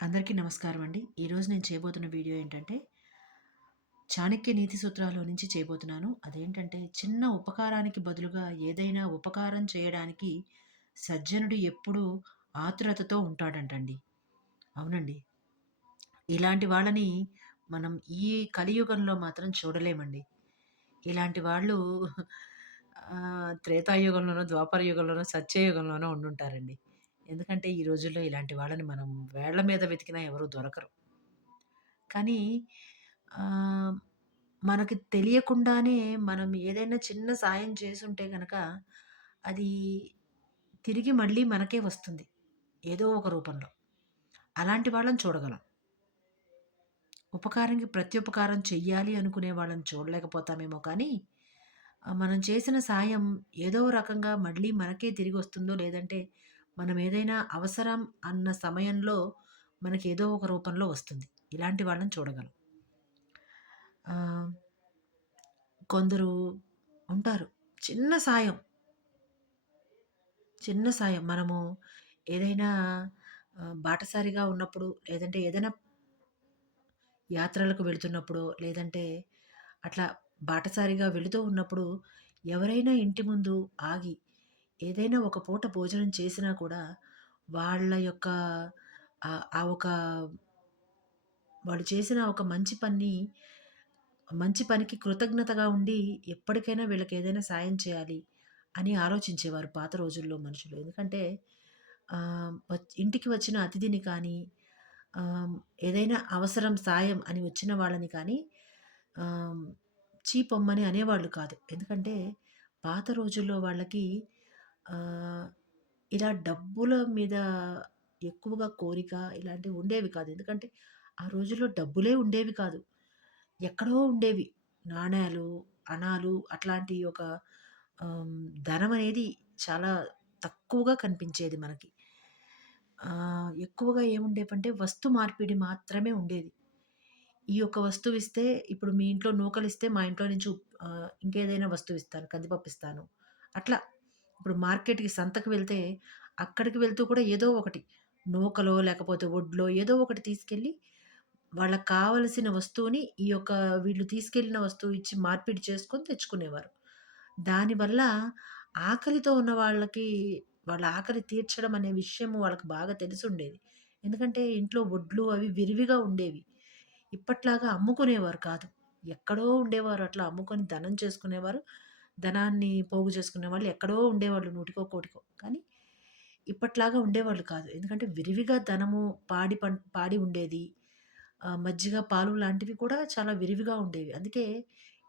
అందరికీ నమస్కారం అండి. ఈరోజు నేను చేయబోతున్న వీడియో ఏంటంటే, చాణక్య నీతి సూత్రాల్లో నుంచి చేయబోతున్నాను. అదేంటంటే, చిన్న ఉపకారానికి బదులుగా ఏదైనా ఉపకారం చేయడానికి సజ్జనుడు ఎప్పుడూ ఆతురతతో ఉంటాడంటండి. అవునండి. ఇలాంటి వాళ్ళని మనం ఈ కలియుగంలో మాత్రం చూడలేమండి. ఇలాంటి వాళ్ళు త్రేతాయుగంలోనో, ద్వాపర యుగంలోనో, సత్యయుగంలోనో ఉండుంటారండి. ఎందుకంటే, ఈ రోజుల్లో ఇలాంటి వాళ్ళని మనం వేళ్ళ మీద వెతికినా ఎవరు దొరకరు. కానీ ఆహ్, మనకి తెలియకుండానే మనం ఏదైనా చిన్న సాయం చేసుంటే గనక, అది తిరిగి మళ్ళీ మనకే వస్తుంది. ఏదో ఒక రూపంలో. అలాంటి వాళ్ళని చూడగలం. ఉపకారానికి ప్రత్యుపకారం చెయ్యాలి అనుకునే వాళ్ళని చూడలేకపోతామేమో కానీ, మనం చేసిన సాయం ఏదో రకంగా మళ్ళీ మనకే తిరిగొస్తుందో, లేదంటే మనం ఏదైనా అవసరం అన్న సమయంలో మనకేదో ఒక రూపంలో వస్తుంది. ఇలాంటి వాళ్ళని చూడగలం. ఆహ్, కొందరు ఉంటారు. చిన్న సాయం, చిన్న సాయం మనము ఏదైనా బాటసారిగా ఉన్నప్పుడు, లేదంటే ఏదైనా యాత్రలకు వెళ్తున్నప్పుడో, లేదంటే అట్లా బాటసారిగా వెళుతూ ఉన్నప్పుడు ఎవరైనా ఇంటి ముందు ఆగి, ఏదైనా ఒక పూట భోజనం చేసినా కూడా వాళ్ళ యొక్క ఆ ఒక వాళ్ళు చేసిన ఒక మంచి పనికి కృతజ్ఞతగా ఉండి ఎప్పటికైనా వీళ్ళకేదైనా సాయం చేయాలి అని ఆలోచించేవారు పాత రోజుల్లో మనుషులు. ఎందుకంటే ఇంటికి వచ్చిన అతిథిని కానీ, ఆహ్, ఏదైనా అవసరం సాయం అని వచ్చిన వాళ్ళని కానీ ఆహ్, చీ పొమ్మని అనేవాళ్ళు కాదు. ఎందుకంటే పాత రోజుల్లో వాళ్ళకి ఆహ్, ఇలా డబ్బుల మీద ఎక్కువగా కోరిక ఇలాంటివి ఉండేవి కాదు. ఎందుకంటే ఆ రోజుల్లో డబ్బులే ఉండేవి కాదు. ఎక్కడో ఉండేవి. నాణేలు, అణాలు అట్లాంటి ఒక ఆహ్, ధనమనేది చాలా తక్కువగా కనిపించేది మనకి. ఎక్కువగా ఏముండేవంటే వస్తు మార్పిడి మాత్రమే ఉండేది. ఈ యొక్క వస్తువిస్తే ఇప్పుడు మీ ఇంట్లో నూకలిస్తే మా ఇంట్లో నుంచి ఇంకేదైనా వస్తువిస్తాను. కందిపప్పిస్తాను. అట్లా ఇప్పుడు మార్కెట్‌కి సంతకి వెళ్తే అక్కడికి వెళ్తూ కూడా ఏదో ఒకటి నూకలో లేకపోతే వడ్లో ఏదో ఒకటి తీసుకెళ్ళి వాళ్ళకి కావాల్సిన వస్తువుని ఈ యొక్క వీళ్ళు తీసుకెళ్ళిన వస్తువు ఇచ్చి మార్పిడి చేసుకొని తెచ్చుకునేవారు. దానివల్ల ఆకలితో ఉన్న వాళ్ళకి వాళ్ళ ఆకలి తీర్చడం అనే విషయం వాళ్ళకి బాగా తెలిసుండేది. ఎందుకంటే ఇంట్లో వడ్లు అవి విరివిగా ఉండేవి. ఇప్పట్లాగా అమ్ముకునేవారు కాదు. ఎక్కడో ఉండేవారు అట్లా అమ్ముకొని ధనం చేసుకునేవారు. ధనాన్ని పోగు చేసుకునేవాళ్ళు ఎక్కడో ఉండేవాళ్ళు నూటికో, కోటికో. కానీ ఇప్పట్లాగా ఉండేవాళ్ళు కాదు. ఎందుకంటే విరివిగా ధనము పాడి ఉండేది. మజ్జిగ, పాలు లాంటివి కూడా చాలా విరివిగా ఉండేవి. అందుకే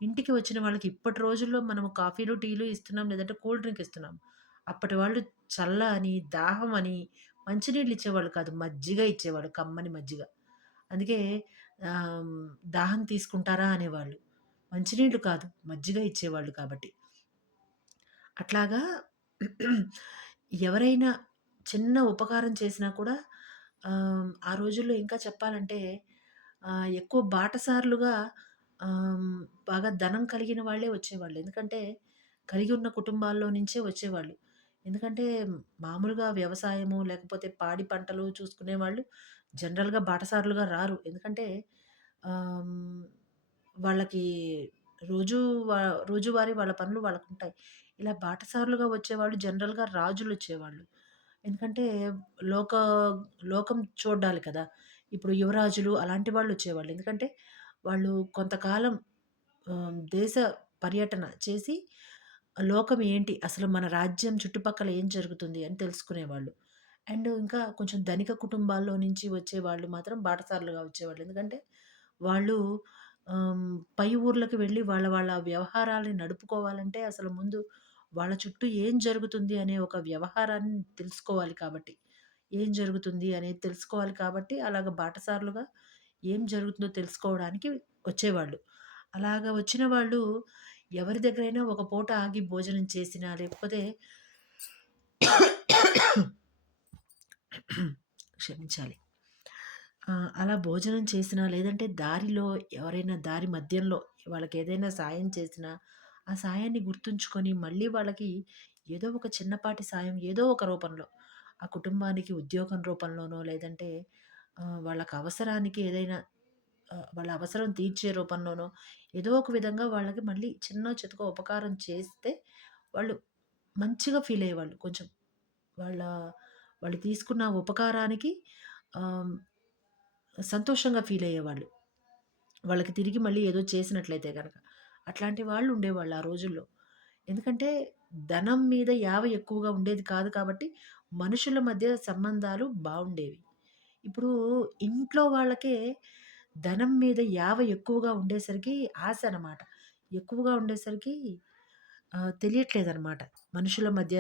ఇంటికి వచ్చిన వాళ్ళకి ఇప్పటి రోజుల్లో మనము కాఫీలు, టీలు ఇస్తున్నాం. లేదంటే కూల్ డ్రింక్ ఇస్తున్నాం. అప్పటి వాళ్ళు చల్ల అని, దాహం అని మంచినీళ్ళు ఇచ్చేవాళ్ళు కాదు. మజ్జిగ ఇచ్చేవాళ్ళు. కమ్మని మజ్జిగ. అందుకే ఆహ్, దాహం తీసుకుంటారా అనేవాళ్ళు. మంచినీళ్ళు కాదు. మజ్జిగ ఇచ్చేవాళ్ళు కాబట్టి. అట్లాగా ఎవరైనా చిన్న ఉపకారం చేసినా కూడా ఆ రోజుల్లో ఇంకా చెప్పాలంటే ఎక్కువ బాటసారులుగా ఆహ్, బాగా ధనం కలిగిన వాళ్ళే వచ్చేవాళ్ళు. ఎందుకంటే కలిగి ఉన్న కుటుంబాల్లో నుంచే వచ్చేవాళ్ళు. ఎందుకంటే మామూలుగా వ్యవసాయము లేకపోతే పాడి పంటలు చూసుకునేవాళ్ళు జనరల్‌గా బాటసారులుగా రారు. ఎందుకంటే ఆహ్, వాళ్ళకి రోజు వ రోజువారీ వాళ్ళ పనులు వాళ్ళకుంటాయి. ఇలా బాటసారులుగా వచ్చేవాళ్ళు జనరల్‌గా రాజులొచ్చేవాళ్ళు. ఎందుకంటే లోక లోకం చూడ్డాలి కదా! ఇప్పుడు యువరాజులు అలాంటి వాళ్ళొచ్చేవాళ్ళు. ఎందుకంటే వాళ్ళు కొంతకాలం దేశ పర్యటన చేసి లోకం ఏంటి? అసలు మన రాజ్యం చుట్టుపక్కల ఏం జరుగుతుంది అని తెలుసుకునేవాళ్ళు. అండ్ ఇంకా కొంచెం ధనిక కుటుంబాల్లో నుంచి వచ్చేవాళ్ళు మాత్రం బాటసారులుగా వచ్చేవాళ్ళు. ఎందుకంటే వాళ్ళు పై ఊర్లకి వెళ్ళి వాళ్ళ వ్యవహారాల్ని నడుపుకోవాలంటే అసలు ముందు వాళ్ళ చుట్టూ ఏం జరుగుతుంది అనే ఒక వ్యవహారాన్ని తెలుసుకోవాలి కాబట్టి. ఏం జరుగుతుంది అనేది తెలుసుకోవాలి కాబట్టి అలాగ బాటసారులుగా ఏం జరుగుతుందో తెలుసుకోవడానికి వచ్చేవాళ్ళు. అలాగా వచ్చిన వాళ్ళు ఎవరి దగ్గరైనా ఒక పూట ఆగి భోజనం చేసినా లేకపోతే క్షమించాలి. అలా భోజనం చేసినా, లేదంటే దారిలో ఎవరైనా దారి మధ్యంలో వాళ్ళకేదైనా సాయం చేసినా, ఆ సాయాన్ని గుర్తుంచుకొని మళ్ళీ వాళ్ళకి ఏదో ఒక చిన్నపాటి సాయం ఏదో ఒక రూపంలో, ఆ కుటుంబానికి ఉద్యోగం రూపంలోనో, లేదంటే వాళ్ళకి అవసరానికి ఏదైనా వాళ్ళ అవసరం తీర్చే రూపంలోనో, ఏదో ఒక విధంగా వాళ్ళకి మళ్ళీ చిన్నో చితకో ఉపకారం చేస్తే వాళ్ళు మంచిగా ఫీల్ అయ్యేవాళ్ళు. కొంచెం వాళ్ళ వాళ్ళు తీసుకున్న ఉపకారానికి ఆహ్, సంతోషంగా ఫీల్ అయ్యేవాళ్ళు. వాళ్ళకి తిరిగి మళ్ళీ ఏదో చేసినట్లయితే గనక. అట్లాంటి వాళ్ళు ఉండేవాళ్ళు ఆ రోజుల్లో. ఎందుకంటే ధనం మీద యావ ఎక్కువగా ఉండేది కాదు కాబట్టి, మనుషుల మధ్య సంబంధాలు బావుండేవి. ఇప్పుడు ఇంట్లో వాళ్ళకే ధనం మీద యావ ఎక్కువగా ఉండేసరికి ఆశ అన్నమాట. ఎక్కువగా ఉండేసరికి తెలియట్లేదనమాట. మనుషుల మధ్య